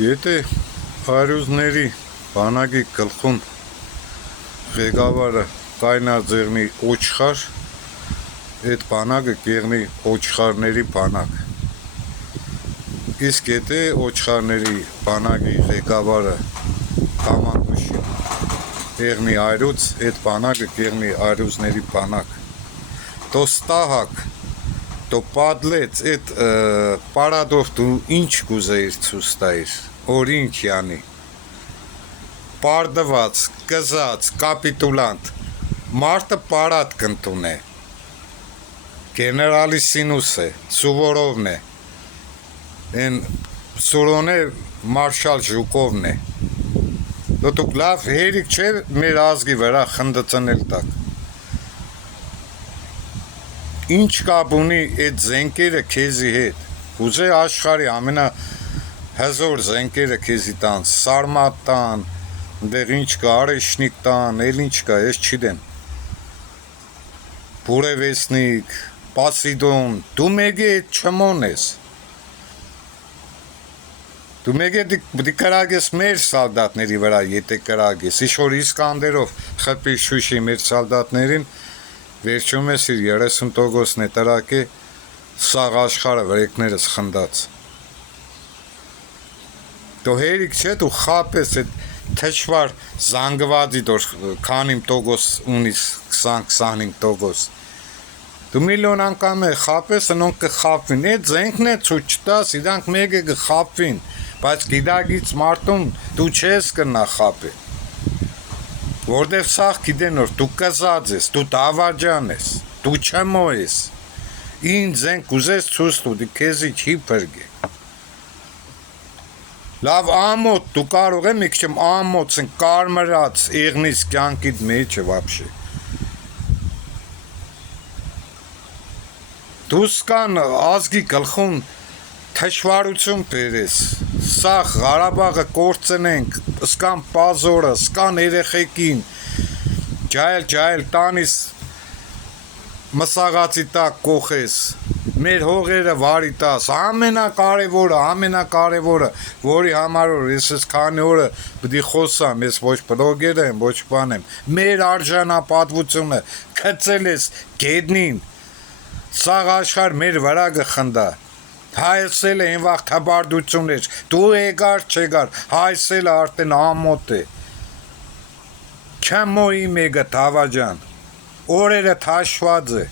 Եթե արյուզների բանակի գլխում ղեկավարը կայնար ձեղնի ոչխար, այդ բանակը կեղնի ոչխարների բանակ։ Իսկ եթե ոչխարների բանակի ղեկավարը կամանդուշի կեղնի արյուծ, այդ բանակը կեղնի արյուզների բանակ։ То ստահակ, то падլեց, այդ պարադով դու ինչ կուզեիր ցույց տայիր, օրինք յանի, պարդված, կզած, կապիտուլանտ, մարդը պարատ կընտուն է, գեներալիսինուս է, Սուվորովն է, են Սուրոն է, մարշալ Ժուկովն է, դուք լավ հերիք չէ մեր ազգի վրա խնդծնել տակ։ Ինչ կապ ունի այդ զենքերը քեզի հետ, ուզե աշխարհի ամենահզոր զենքերը քեզի տան, սարմատ տան, դեղ ինչ կա, արեշնիկ տան, էլ ինչ կա, ես չգիտեմ, բուրևեսնիկ, պասիդոն, դու մեկ այդ չմոն ես, դու մեկ դի կրագես մեր սալդատների վրա, եթե կրագես, ինչ-որ Իսկանդերով խփի շուշի մեր սալդատներին, վերջում ես իր 30% նետրակ է սաղ աշխարը վրեկներս խնդած։ Դու հերիք չէ, դու խապես այդ թշվար զանգվածի դոր քանիմ տոգոս ունիս 20-25%։ Դու միլիոն անգամ է խապես, նոնք կխապվին, այդ զենքն է ցույց տաս, իրանք մեկը կխապվին, բայց գիտագից մարդուն դու չես կնա խապել։ Որտեվ սաղ գիտեն որ դու կզած ես, դու դավաճան ես, դու չմո ես, ինչ զենք ուզես ցույց տուր, քեզի չի փրկի։ Լավ ամոթ դու կարող ես մի քիչ ամոթ կարմրած եղնից կյանքիդ մեջը вообще։ Դու սկան ազգի գլխում թշվարություն բերես, սաղ Ղարաբաղը կորցնենք, սկան պազորը, սկան երեխեքին, ջայել տանիս մսաղացի տակ կողես, մեր հողերը վարի տաս, ամենակարևորը, որի համար որ ես քանի օրը պիտի խոսամ, ես ոչ բլոգեր եմ, ոչ բան եմ, մեր արժանապատվությունը գծել ես գետնին, սաղ աշխարհ մեր վրա կխնդա, հայսել է այն վաղ թաբարդություն էր, դու եկար չեկար, հայսելը արդեն ամոթ է, չմոյի մեկը թավաջան, օրերը թաշված է,